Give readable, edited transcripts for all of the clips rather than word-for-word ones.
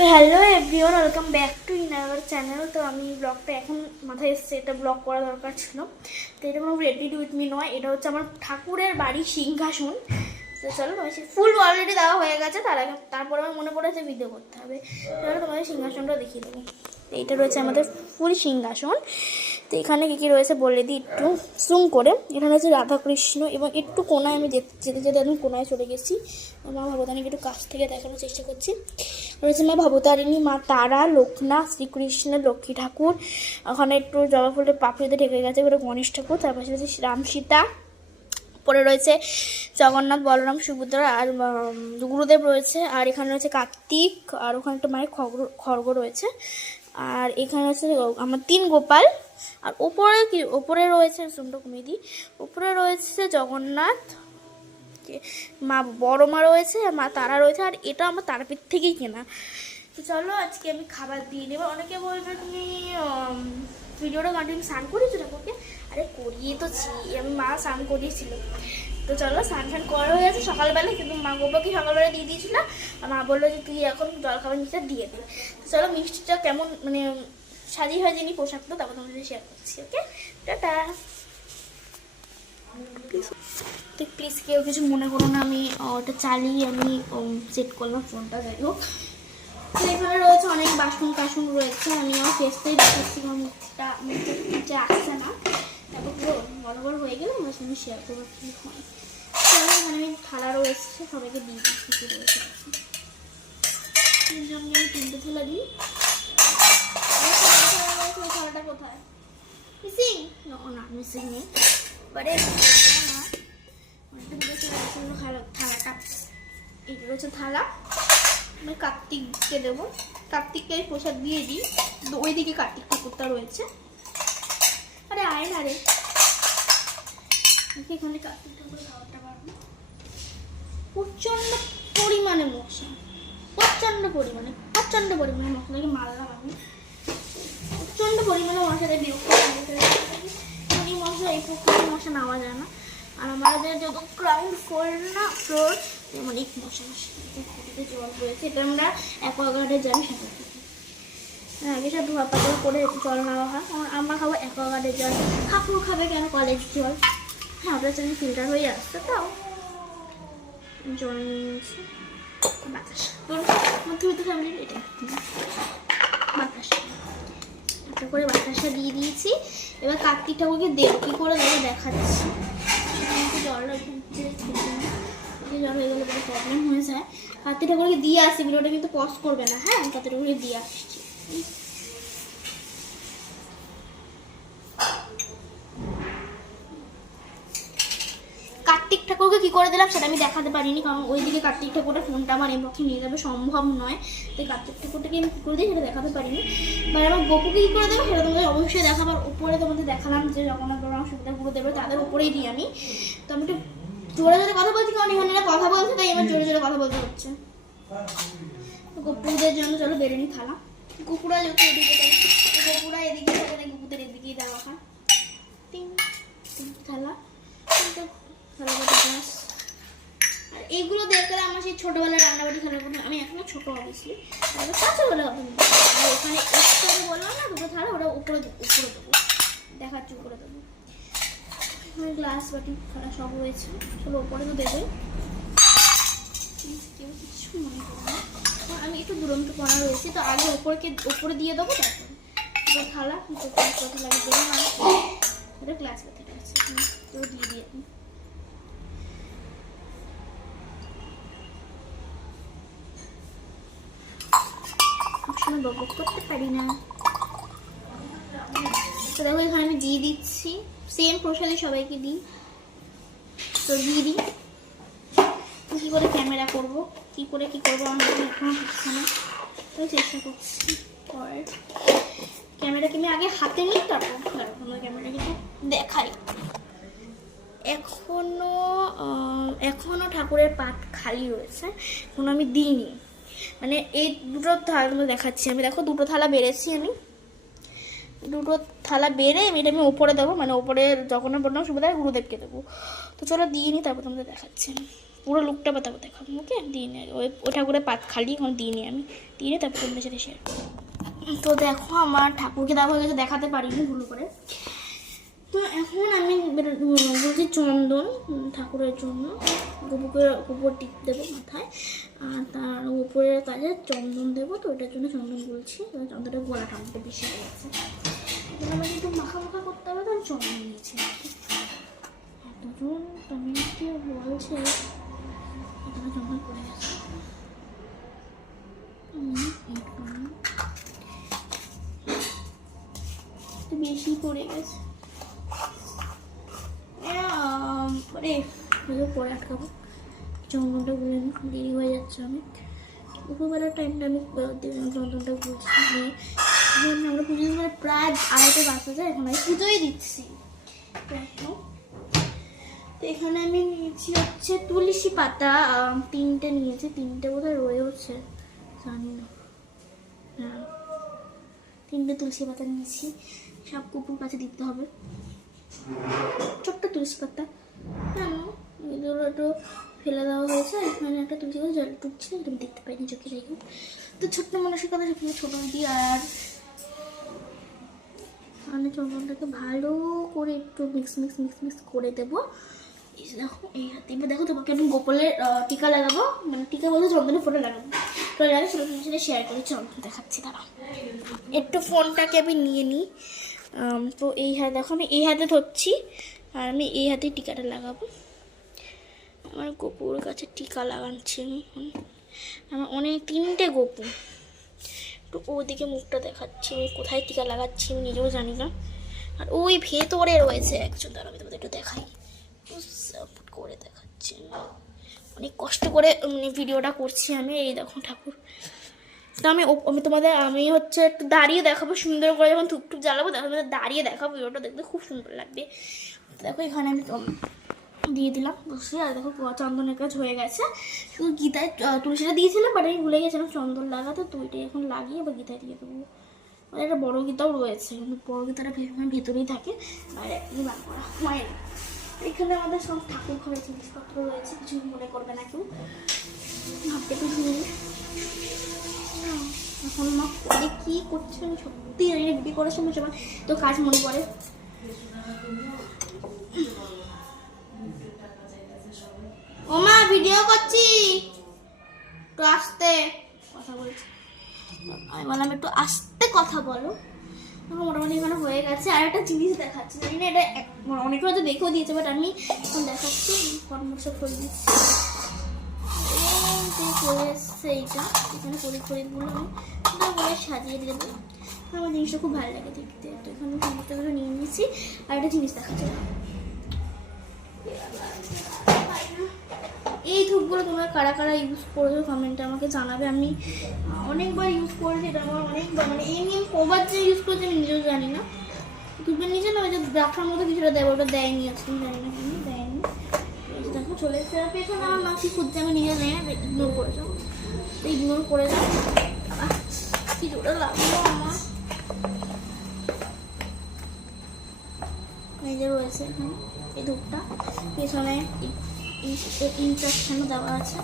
তো hello everyone, welcome back to in our channel. তো আমি ব্লগটা এখন মাথায় এসছে, এটা ব্লগ করা দরকার ছিল। তো এটা কোনো রেডি উইথ মি নয়, এটা হচ্ছে আমার ঠাকুরের বাড়ি সিংহাসন। তো চলো তোমার ফুল অলরেডি দেওয়া হয়ে গেছে, তারপরে আমার মনে পড়েছে ভিডিও করতে হবে। তাহলে তোমাদের সিংহাসনটা দেখিয়ে দেবো। এইটা রয়েছে আমাদের ফুল সিংহাসন। তো এখানে কী কী রয়েছে বলে দিই একটু জুম করে। এখানে হচ্ছে রাধাকৃষ্ণ এবং একটু কোনায় আমি যেতে যেতে একদম কোনায় চলে গেছি। মা ভবতারিণীকে একটু কাছ থেকে দেখানোর চেষ্টা করছি। রয়েছে মা ভবতারিণী, মা তারা, লোকনাথ, শ্রীকৃষ্ণ, লক্ষ্মী ঠাকুর। ওখানে একটু জবা ফুলের পাপড়িতে ঢেকে গেছে, ওটা গণেশ ঠাকুর। তার পাশে রয়েছে রাম সীতা। পরে রয়েছে জগন্নাথ, বলরাম, সুভদ্রা আর গুরুদেব রয়েছে। আর এখানে রয়েছে কার্তিক, আর ওখানে একটা মায়ের খড়গ রয়েছে। আর এখানে হচ্ছে আমার 3 গোপাল। আর ওপরে রয়েছে সুন্দর কমেডি, উপরে রয়েছে জগন্নাথ, মা বড় মা রয়েছে, আর মা তারা রয়েছে। আর এটা আমার তারাপীঠ থেকেই কেনা। তো চলো আজকে আমি খাবার দিয়ে নেবো। অনেকে বলবে তুমি ভিডিওটা কন্টিনিউ স্নান করিয়েছো ঠাকুরকে। আরে করিয়ে তো আমি মা স্নান করিয়েছিল। তো চলো স্নান করা হয়ে গেছে সকালবেলা, কিন্তু মা গোপাকে সকালবেলা দিয়ে দিয়েছিল। আর মা বললো যে তুই এখন জলখাবার মিষ্টিটা দিয়ে দে। তো চলো মিষ্টিটা কেমন মানে সাজিয়ে হয় যিনি পোশাকটা, তারপর তোমাদের শেয়ার করছি। ওকে, টাটা। তো প্লিজ কেউ কিছু মনে করো না, আমি ওটা চালিয়ে আমি সেট করলাম ফোনটা। যাই হোক, তো এখানে রয়েছে অনেক বাসন টাসন রয়েছে। আমি আমার ফেসটাই দেখাচ্ছি, কারণ মুখটা আসছে না। তারপর পুরো বড় বড় হয়ে গেলে আমার সঙ্গে শেয়ার করবো কী হয়। তাহলে এখানে আমি থালা রয়েছে, সবাইকে দিয়ে দিচ্ছি কী রয়েছে। তিনজনকে আমি 3টে থালা দিই। থালাটা কোথায়? মিসিং? না মিসিং নেই। বারে থালাটা এইটা রয়েছে থালা। আমি কার্তিককে দেবো, কার্তিককে প্রসাদ দিয়ে দিই। ওইদিকে কার্তিক ঠাকুরটা রয়েছে। আরে আয় না রে, এখানে কার্তিক ঠাকুর খাবারটা পারবো। প্রচন্ড পরিমাণে মশলা, প্রচন্ড পরিমাণে মশলাকে মারলাম আমি। প্রচন্ড পরিমাণে মশলা বিরক্ত এই মশলা, এই প্রকারের মশলা নেওয়া যায় না। আর আমাদের যত গ্রাউন্ড ফ্লোর অনেক মশলা জল রয়েছে। এটা আমরা অ্যাকোয়াগার্ডে যাই সাঁতার থেকে। আগে সব ধোয়া পাতলা করে জল নেওয়া হয়। আমরা খাবো অ্যাকোয়াগার্ডের জল, ঠাকুর খাবে কেন কলেজ জল। হ্যাঁ, আপনার জন্য ফিল্টার হয়ে আসছে। তাও জল নিয়েছি, বাতাস মধ্যবিত্ত ফ্যামিলির এটা বাতাস। একটা করে বাতাসটা দিয়ে দিয়েছি। এবার কার্তিক ঠাকুরকে দেবো, কী করে দেবো দেখাচ্ছি। জলটা জল হয়ে গেলে কোনো প্রবলেম হয়ে যায়। কার্তিক ঠাকুরকে দিয়ে আসছি, ভিডিওটা কিন্তু পজ করবে না। হ্যাঁ, কার্তিক ঠাকুরকে দিয়ে আসছি। কার্তিক ঠাকুরকে কী করে দিলাম সেটা আমি দেখাতে পারিনি, কারণ ওইদিকে কার্তিক ঠাকুরটা ফোনটা আমার এই পক্ষে নিয়ে যাবে সম্ভব নয়। তাই কার্তিক ঠাকুরটাকে আমি কী করে দিই সেটা দেখাতে পারিনি। বা আমার গোপুকে কী করে দেবো সেটা তোমাদের অবশ্যই দেখাবার। উপরে তোমাদের দেখালাম যে জগন্নাথ, বলরাম, সুভদ্রা, গুরুদেব তাদের উপরেই দিই আমি। তো আমি একটু জোরে জোরে কথা বলছি, কারণ এখানে কথা বলছে, তাই আমার জোরে জোরে কথা বলতে হচ্ছে। গোপুদের জন্য চলো বেড়ে নি থালা। কুকুরা যত এদিকে গোপুরা এদিকে থাকে, তাই কুকুরদের এদিকেই দেওয়া হয়। 3 থালা, গ্লাস। আর এইগুলো দেখলে আমার সেই ছোটোবেলার রান্নাবাড়ি থালাগুলো, আমি এখনো ছোটো অবশ্যই কাঁচাবেলা হবে। আর ওখানে এক্সট্রা বললাম না 2টো থালা, ওটা উপরে দেবো দেখাচ্ছি, উপরে দেবো। এখানে গ্লাস বাটি থালা সব রয়েছে, চলো ওপরে তো দেবে। কেউ কিছু মনে করো না, আমি একটু দুরন্ত করা রয়েছে। তো আগে ওপরে দিয়ে দেবো, তারপরে থালা কথা লাগে দেবো। আর এটা গ্লাস বাটিটা আছে, তো দিয়ে দিই আপনি। বক করতে পারি না। তো দেখো এখানে আমি দিয়ে দিচ্ছি, সেম প্রসাদে সবাইকে দিই। তো দিয়ে দিই। কী করে ক্যামেরা করবো, কী করবো আমার এখনো হচ্ছে না। তো চেষ্টা করছি। পরে ক্যামেরাকে আমি আগে হাতে নিই, তারপর ক্যামেরা কিন্তু দেখাই। এখনো ঠাকুরের পাট খালি রয়েছে, এখনো আমি দিইনি। মানে এই 2টো থালা দেখাচ্ছি আমি। দেখো 2টো থালা বেড়েছি আমি, 2টো থালা বেড়ে এটা আমি ওপরে দেবো। মানে ওপরে জগন্নাথ, বলরাম, সুভদ্রা, গুরুদেবকে দেবো। তো চলো দিয়ে নিই, তারপর তোমাদের দেখাচ্ছি। পুরো লুকটা তারপর দেখাবো, ওকে? দিয়ে নিয়ে ওই ঠাকুরের পাত খালি এখন দিয়ে নিই আমি, দিয়ে নিয়ে তারপর তোমাদের সাথে শেয়ার। তো দেখো আমার ঠাকুরকে দেওয়া হয়ে গেছে, দেখাতে পারিনি ভুল করে। তো এখন আমি বলছি চন্দন ঠাকুরের জন্য গোপুকে গোবর টিপ দেবো মাথায়, আর তার উপরের কাজে চন্দন দেবো। তো ওটার জন্য চন্দন বলছি, চন্দনটা গলা টানতে বেশি হয়ে গেছে, এখন আমাকে একটু মাখা মাখা করতে হবে। তো আমি চন্দন নিয়েছি, এতজন কমিউনিটি বলছে এখানে চন্দন পড়ে গেছে, একটু বেশি পড়ে গেছে। পরে আটকাবো, চন্দনটা গুলে দেরি হয়ে যাচ্ছে অনেক। দুপুরবেলার টাইমটা আমি চন্দনটা গুলছি, আমরা পুজো দিতে প্রায় 2:30 বাজতে যায়, এখন আমি পুজোই দিচ্ছি। তো এখানে আমি নিয়েছি হচ্ছে তুলসী পাতা 3টে নিয়েছি, 3টে বোধহয় রয়ে হচ্ছে, জানি না। হ্যাঁ, 3টে তুলসী পাতা নিয়েছি, সব কুকুর কাছে দিতে হবে। ছোট্ট তুলসী পাতা, কেন এগুলো একটু ফেলে দেওয়া হয়েছে। এখানে একটা তুলসী পাতা জল টুকছে, তুমি দেখতে পাইনি চোখে যাই হোক। তো ছোট্ট মানসিকতা সবসময় ছোটো দিই। আর মানে চন্দনটাকে ভালো করে একটু মিক্স করে দেবো। দেখো এই হাতে, এবার দেখো তোমাকে আমি গোপালের টিকা লাগাবো, মানে টিকা বলতে চন্দনের ফোঁটা লাগাবো। তো লাগে সেটা তোমার সাথে শেয়ার করে চন্দন দেখাচ্ছি, তারা একটু ফোনটাকে আমি নিয়ে নিই। তো এই হাতে দেখো আমি এই হাতে ধরছি, আর আমি এই হাতে টিকাটা লাগাবো। আমার গোপুর কাছে টিকা লাগাচ্ছি আমি, আমার অনেক 3টে গোপু। একটু ওদিকে মুখটা দেখাচ্ছি, আমি কোথায় টিকা লাগাচ্ছি আমি নিজেও জানি না। আর ওই ভেতরে রয়েছে একজন, তার আমি তোমাদের একটু দেখাই, করে দেখাচ্ছি। অনেক কষ্ট করে ভিডিওটা করছি আমি। এই দেখো ঠাকুর, তো আমি হচ্ছে একটু দাঁড়িয়ে দেখাবো সুন্দর করে, যখন ধূপ জ্বালাবো তখন দাঁড়িয়ে দেখাবো, ভিডিওটা দেখতে খুব সুন্দর লাগবে। দেখো এখানে আমি দিয়ে দিলাম বসে, আর দেখো চন্দনের কাজ হয়ে গেছে। শুধু গীতায় তুলসীটা দিয়েছিলাম, বাট আমি ভুলে গেছিলাম চন্দন লাগাতে, তো ওইটাই এখন লাগিয়ে বা গীতায় দিয়ে দেবো। মানে একটা বড়ো গীতাও রয়েছে, কিন্তু বড়ো গীতাটা ভেতরেই থাকে, আর একদিন বার করা মায়ের। এখানে আমাদের সব ঠাকুর ঘরের জিনিসপত্র রয়েছে, কিছু মনে করবে না কেউ, ভাবতে কিছু নেই। এখন মা পরে কী করছে আমি সত্যি জানি না, বিক্রি করার সময় সবার তো কাজ মনে পড়ে। ও মা ভিডিও করছি, একটু আস্তে কথা বলছি। আমি বললাম একটু আস্তে কথা বলো। মোটামুটি এখানে হয়ে গেছে। আর একটা জিনিস দেখাচ্ছি, জানি না এটা অনেকে হয়তো দেখেও দিয়েছে, বাট আমি এখন দেখাচ্ছি। কর্মসব করে দিচ্ছি, করে এসছে এইটা, এখানে পরিগুলো আমি করে সাজিয়ে দেবো। আমার জিনিসটা খুব ভালো লাগে দেখতে। তো এখানে সমস্তগুলো নিয়ে নিয়েছি। আর একটা জিনিস দেখাচ্ছি, এই ধূপগুলো তোমরা কারা কারা ইউজ করেছো কমেন্টে আমাকে জানাবে। আমি অনেকবার ইউজ করেছি, এটা আমার অনেকবার, মানে এই নিয়ে কবার যে ইউজ করেছি আমি নিজেও জানি না। ধূপের নিচে না ওই যে ব্যবসার মতো কিছুটা দেবো, ওটা দেয়নি আজকে, জানি না কেন দেয়নি। দেখো চলে এসছে, পেছনে আমার মা কি খুঁজছে আমি নিজে জানি না, ইগনোর করে যাও, ইগনোর করে যাও। কিছুটা লাগলো আমার, এই যে রয়েছে এখানে এই ধূপটা, পেছনে ইনস্ট্রাকশনও দেওয়া আছে।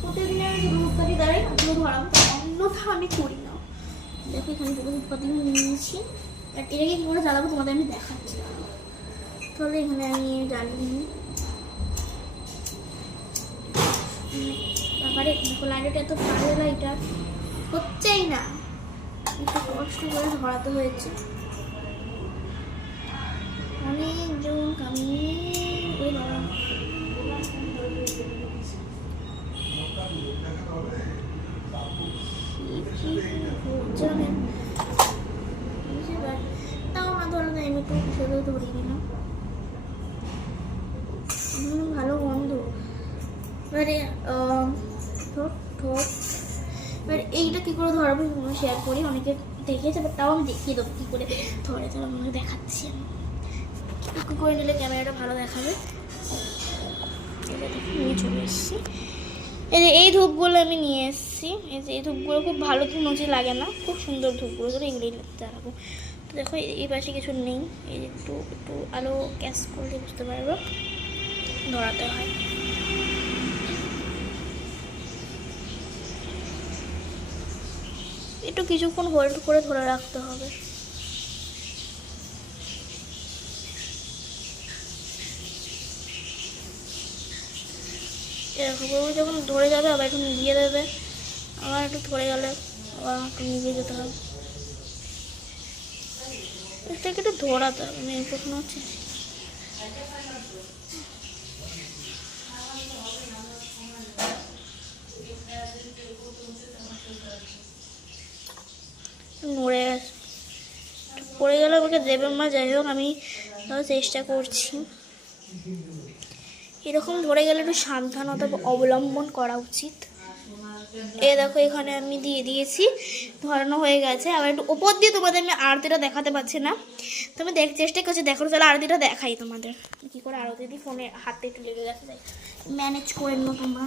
প্রতিদিন আমি ধূপকাঠি দাঁড়াই, ওগুলো ধরাবো, অন্যথা আমি করি না। দেখো এখানে দুটো ধূপকাঠি নিয়ে নিয়েছি, এটাকে কী করে জ্বালাবো তোমাদের আমি দেখাচ্ছি। তাহলে এখানে আমি জ্বালিয়ে নিই। তারপরে দেখো লাইটটা এত ভালো, লাইটার হচ্ছেই না, একটু কষ্ট করে ধরাতে হয়েছে। অনেকজন কামিয়ে ওই বাবা তাও না ধরো, আমি একটু শুধু ধরিয়ে দিলাম, ভালো গন্ধ। এবারে এবার এইটা কী করে ধরাবো শেয়ার করি, অনেকে দেখেছে, বাট তাও আমি দেখিয়ে দেবো কী করে ধরে, তাহলে আমাকে দেখাচ্ছি আমি। একটু করে নিলে ক্যামেরাটা ভালো দেখাবে। নিয়ে চলে এসেছি, এই যে এই ধূপগুলো আমি নিয়ে এসেছি। এই যে এই ধূপগুলো খুব ভালো, ধুমচি লাগে না, খুব সুন্দর ধূপগুলো, ধরে এগুলোই জ্বালাবো। দেখো এই পাশে কিছু নেই, এই যে একটু একটু আলো ক্যাশ করলে বুঝতে পারবো, ধরাতে হয়। একটু কিছুক্ষণ হোল্ড করে ধরে রাখতে হবে। এরকম যখন ধরে যাবে আবার একটু নিভিয়ে দেবে, আবার একটু ধরে গেলে আবার একটু নিভিয়ে যেতে হবে। এটাকে একটু ধরাতে হবে, মেন প্রশ্ন হচ্ছে। নড়ে গেছে, পড়ে গেলে আমাকে দেবে মা, যাই হোক আমি চেষ্টা করছি। এরকম ধরে গেলে একটু সাবধানতা অবলম্বন করা উচিত। এ দেখো এখানে আমি দিয়ে দিয়েছি, ধরানো হয়ে গেছে। আবার একটু ওপর দিয়ে তোমাদের আমি আরতিটা দেখাতে পারছি না, তুমি চেষ্টা করছি দেখো, তাহলে আরতিটা দেখাই তোমাদের কী করে আরতি দিই। ফোনে হাতে একটু লেগে গেছে, তাই ম্যানেজ করে নেবো তোমরা।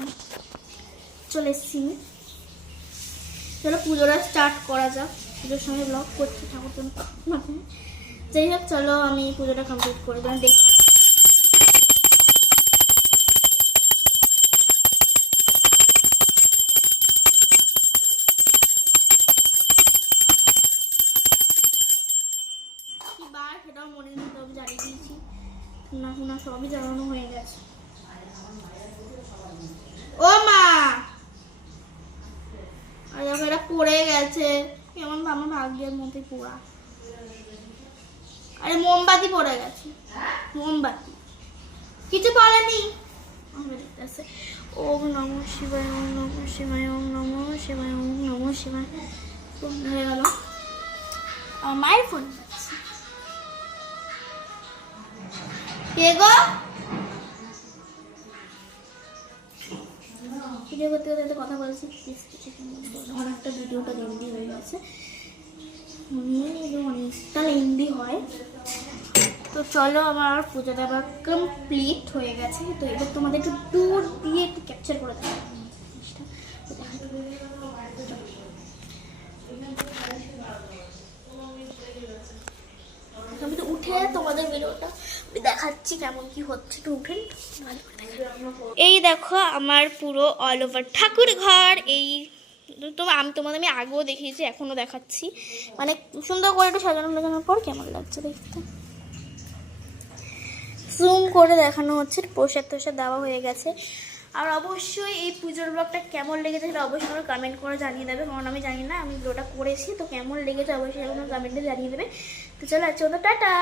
চলে এসছি, চলো পুজোটা স্টার্ট করা যাক। পুজোর সঙ্গে ব্লগ করছি ঠাকুর জন্য, যাই হোক চলো আমি পুজোটা কমপ্লিট করে দিলাম। দেখ বার সেটাও মনে নেই, তবে জ্বালিয়ে দিয়েছি, না শোনা সবই জ্বালানো হয়ে গেছে। ও মা, আর দেখো এটা পড়ে গেছে, কেমন আমার ভাগ্যের মধ্যে পোড়া। আরে মোমবাতি পড়ে গেছে, মোমবাতি কিছু বলেনি। ওম নমঃ শিবায়, ওম নমঃ শিবায়, ওম নমঃ শিবায়, ওম নমঃ শিবায়। হয়ে গেল, আমার মায়ের ফোন কে গো? ভিডিও করতে করতে কথা বলছি, অনেকটা ভিডিওটা লেন্দি হয়ে গেছে, অনেকটা লেন্দি হয়। তো চলো আমার পুজোটা আবার কমপ্লিট হয়ে গেছে। তো এবার তোমাদের একটু দূর দিয়ে একটু ক্যাপচার করে দেবো জিনিসটা। আমি তো উঠে তোমাদের ভিডিওটা দেখাচ্ছি কেমন কি হচ্ছে, একটু উঠেন ভালো করে। এই দেখো আমার পুরো অল ওভার ঠাকুর ঘর। এই আমি আগেও দেখিয়েছি, এখনো দেখাচ্ছি, মানে সুন্দর করে একটু সাজানোর পর কেমন লাগছে দেখতে। জুম করে দেখানো হচ্ছে, প্রসাদ টোসাদ দেওয়া হয়ে গেছে। আর অবশ্যই এই পুজোর ব্লগটা কেমন লেগেছে সেটা অবশ্যই আমার কমেন্ট করে জানিয়ে দেবে, কারণ আমি জানি না, আমি ভিডিওটা করেছি, তো কেমন লেগেছে অবশ্যই আমার কমেন্টে জানিয়ে দেবে। তো চলো আজকে টাটা।